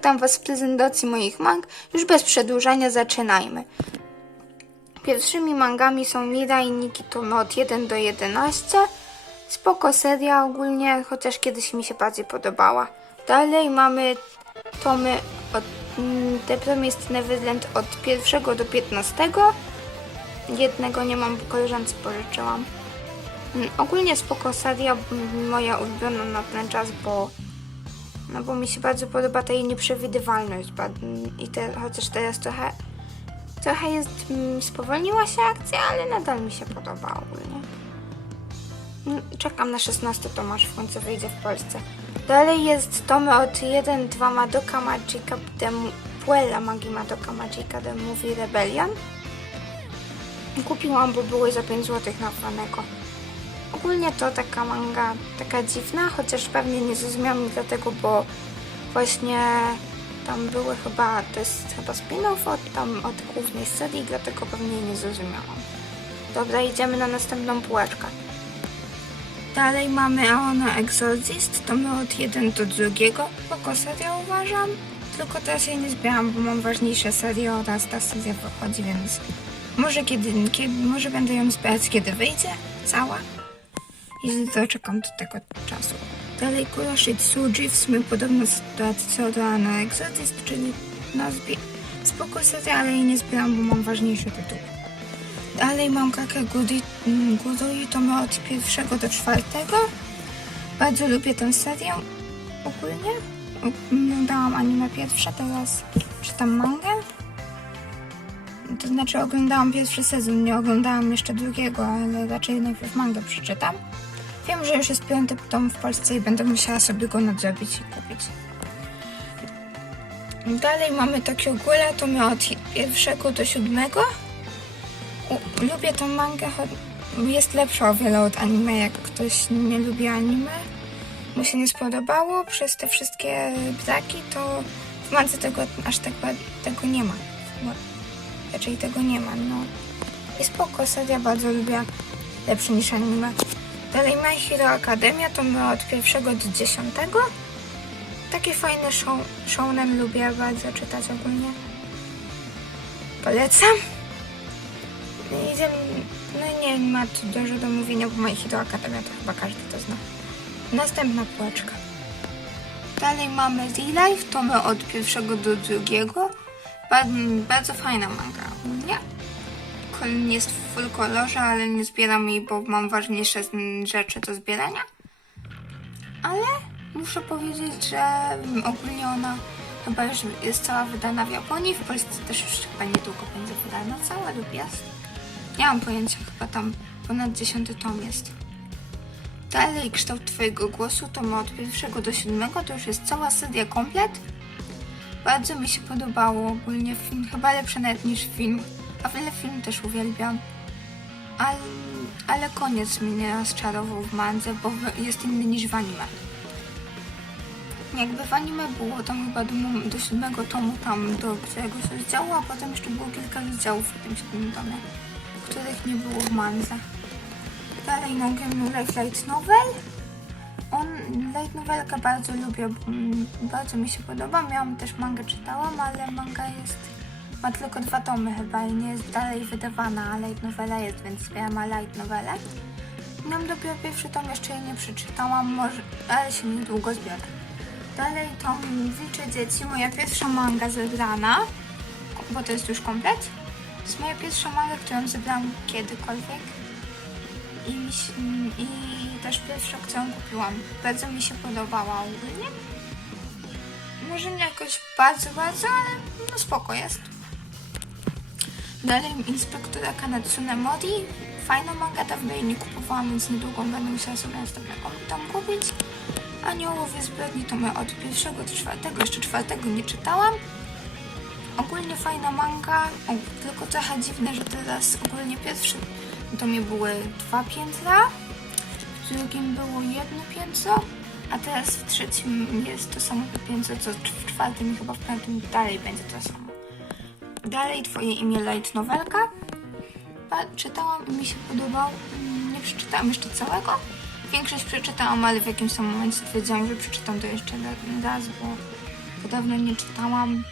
witam Was w prezentacji moich mang. Już bez przedłużania zaczynajmy. Pierwszymi mangami są Mira i Niki tomy od 1 do 11. Spoko seria ogólnie, chociaż kiedyś mi się bardziej podobała. Dalej mamy tomy od mm, The Promised Neverland od 1 do 15. Jednego nie mam, bo koleżance pożyczyłam. Mm, Ogólnie spoko seria, moja ulubiona na ten czas, bo no bo mi się bardzo podoba ta jej nieprzewidywalność. I te, chociaż teraz trochę, trochę jest, mm, spowolniła się akcja, ale nadal mi się podoba ogólnie. Mm, Czekam na 16 tomasz, w końcu wyjdzie w Polsce. Dalej jest tomy od 1-2 Madoka Magica The Puella Magi Madoka Magica The Movie Rebellion. Kupiłam, bo były za 5 zł na Faneko. Ogólnie to taka manga, taka dziwna, chociaż pewnie nie zrozumiałam dlatego, bo właśnie tam były chyba, to jest chyba spin-off od, tam, od głównej serii, dlatego pewnie nie zrozumiałam. Dobra, idziemy na następną półeczkę. Dalej mamy Aona Exorcist, to my od 1 do 2. Spoko seria uważam, tylko teraz jej nie zbieram, bo mam ważniejsze serie oraz ta seria wychodzi, więc może kiedy, kiedy może będę ją zbierać kiedy wyjdzie, cała. I doczekam do tego czasu. Dalej Kuroshitsuji w sumie podobna sytuacja co do Ana Exorcist, czyli nazwie spoko seria, ale jej nie zbieram, bo mam ważniejsze tytuły. Dalej mam Guri, mm, Gurui, to ma od pierwszego do czwartego. Bardzo lubię tę serię ogólnie. Oglądałam anime pierwsze, teraz czytam mangę. To znaczy oglądałam pierwszy sezon, nie oglądałam jeszcze drugiego, ale raczej najpierw mangę przeczytam. Wiem, że już jest piąty tom w Polsce i będę musiała sobie go nadrobić i kupić. Dalej mamy Tokyo Ghoula, to my od pierwszego do siódmego. U- Lubię tą mangę, jest lepsza o wiele od anime, jak ktoś nie lubi anime. Mu się nie spodobało przez te wszystkie braki, to w mance tego aż tak tego nie ma. Bo raczej tego nie ma, no. I spoko, seria bardzo lubię, lepszy niż anime. Dalej My Hero Academia to my od pierwszego do dziesiątego. Takie fajne show, shounen lubię bardzo czytać ogólnie. Polecam. No Idziemy, no nie ma tu dużo do mówienia, bo My Hero Academia to chyba każdy to zna. Następna półeczka. Dalej mamy Z-Life, to my od pierwszego do drugiego. Ba- bardzo fajna manga ogólnie. Kol- Jest w full kolorze, ale nie zbieram jej, bo mam ważniejsze rzeczy do zbierania. Ale muszę powiedzieć, że ogólnie ona chyba już jest cała wydana w Japonii. W Polsce też już chyba niedługo będzie wydana cała lub jest. Nie mam pojęcia, chyba tam ponad dziesiąty tom jest. Dalej kształt Twojego głosu to ma od pierwszego do siódmego, to już jest cała seria komplet. Bardzo mi się podobało ogólnie film, chyba lepszy nawet niż film, a wiele film też uwielbiam. Ale, ale koniec mnie rozczarował w mandze, bo jest inny niż w anime. Jakby w anime było tam chyba do, do siódmego tomu, tam do któregoś rozdziału, a potem jeszcze było kilka rozdziałów w tym siódmym tomie, których nie było w mandze. Dalej no Game Life Light Novel. On, light novelkę bardzo lubię, bardzo mi się podoba. Miałam też mangę, czytałam, ale manga jest, ma tylko dwa tomy chyba i nie jest dalej wydawana, a light novela jest, więc zbieram light novelę. Mam dopiero pierwszy tom, jeszcze jej nie przeczytałam, może, ale się niedługo zbiorę. Dalej tom Wilcze Dzieci, moja pierwsza manga zebrana, bo to jest już komplet. To jest moja pierwsza manga, którą zebrałam kiedykolwiek i, mi się, i też pierwsza, którą kupiłam. Bardzo mi się podobała ogólnie. Może nie jakoś bardzo, bardzo, ale no spoko jest. Dalej Inspektora Kanatsune Mori. Fajna manga, dawno jej nie kupowałam, więc niedługo będę musiała sobie następnego tam kupić. Aniołowie zbrodni to my od pierwszego do czwartego, jeszcze czwartego nie czytałam. Ogólnie fajna manga, o, tylko trochę dziwne, że teraz ogólnie pierwszy to mi były dwa piętra, w drugim było jedno piętro, a teraz w trzecim jest to samo piętro, co w czwartym i chyba w piątym dalej będzie to samo. Dalej twoje imię light novelka. Czytałam i mi się podobał. Mm, Nie przeczytałam jeszcze całego. Większość przeczytałam, ale w jakimś tam momencie stwierdziłam, że przeczytam to jeszcze raz, bo dawno nie czytałam,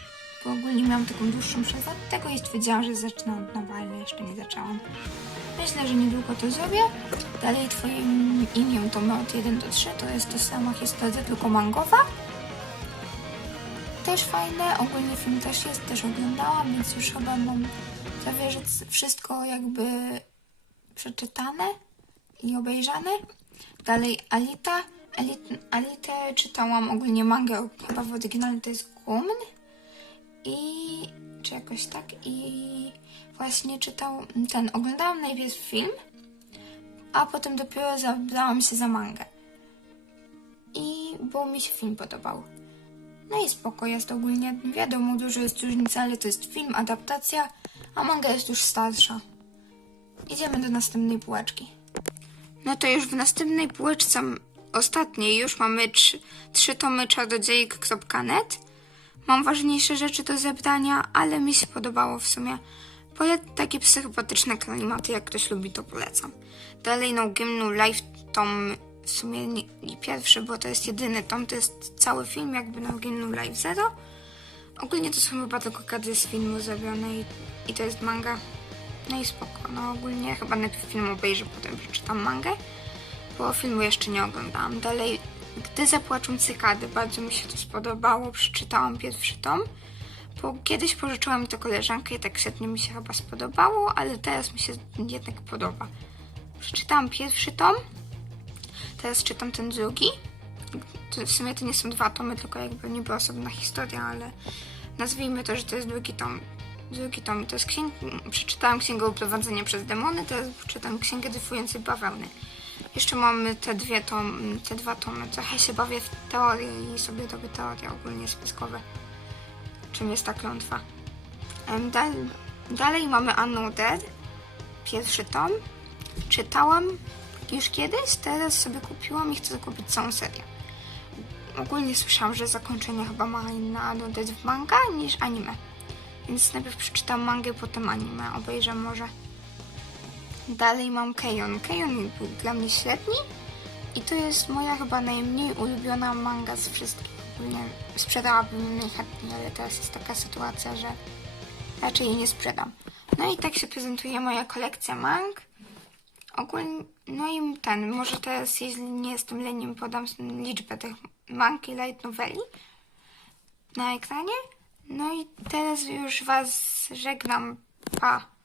bo ogólnie miałam taką dłuższą przerwę. Tego i stwierdziłam, że zacznę od ale jeszcze nie zaczęłam. Myślę, że niedługo to zrobię. Dalej twoim imię to od 1 do 3, to jest to sama historia, tylko mangowa. Też fajne, ogólnie film też jest, też oglądałam, więc już chyba mam prawie że wszystko jakby przeczytane i obejrzane. Dalej Alita. Alit, Alitę czytałam ogólnie mangę, chyba w oryginale to jest Gumn. I czy jakoś tak. I właśnie czytał ten, oglądałam najpierw film, a potem dopiero zabrałam się za mangę. I bo mi się film podobał. No i spoko jest ogólnie. Wiadomo, dużo jest różnicy, ale to jest film, adaptacja, a manga jest już starsza. Idziemy do następnej półeczki. No to już w następnej półeczce, ostatniej, już mamy trzy, trzy tomy czarodziejek.net. Mam ważniejsze rzeczy do zebrania, ale mi się podobało w sumie. Ja takie psychopatyczne klimaty, jak ktoś lubi, to polecam. Dalej No Gymnu Live tom w sumie nie, nie pierwszy, bo to jest jedyny tom, to jest cały film jakby No Gymnu Live Zero. Ogólnie to są chyba tylko kadry z filmu zrobione i, i to jest manga. No i spoko, no ogólnie chyba najpierw film obejrzę, potem przeczytam mangę, bo filmu jeszcze nie oglądałam. Dalej, Gdy zapłaczą cykady, bardzo mi się to spodobało, przeczytałam pierwszy tom, bo kiedyś pożyczyła mi to koleżankę i tak średnio mi się chyba spodobało, ale teraz mi się jednak podoba. Przeczytałam pierwszy tom, teraz czytam ten drugi. To w sumie to nie są dwa tomy, tylko jakby niby osobna historia, ale nazwijmy to, że to jest drugi tom. Drugi tom to jest księg... Przeczytałam Księgę Uprowadzenia przez demony, teraz czytam Księgę Dryfującej Bawełny. Jeszcze mamy te dwie tom, te dwa tomy. Trochę się bawię w teorię i sobie robię teorie ogólnie spiskowe. Czym jest ta klątwa. Dal... Dalej mamy Dead. Pierwszy tom. Czytałam już kiedyś, teraz sobie kupiłam i chcę kupić całą serię. Ogólnie słyszałam, że zakończenie chyba ma inna Unknown w manga niż anime. Więc najpierw przeczytam mangę, potem anime. Obejrzę może. Dalej mam Keion. Keion był dla mnie średni i to jest moja chyba najmniej ulubiona manga z wszystkich. Ogólnie sprzedałabym najchętniej, ale teraz jest taka sytuacja, że raczej jej nie sprzedam. No i tak się prezentuje moja kolekcja mang. Ogólnie, no i ten, może teraz, jeśli nie jestem leniem, podam liczbę tych i light noveli na ekranie. No i teraz już Was żegnam. Pa!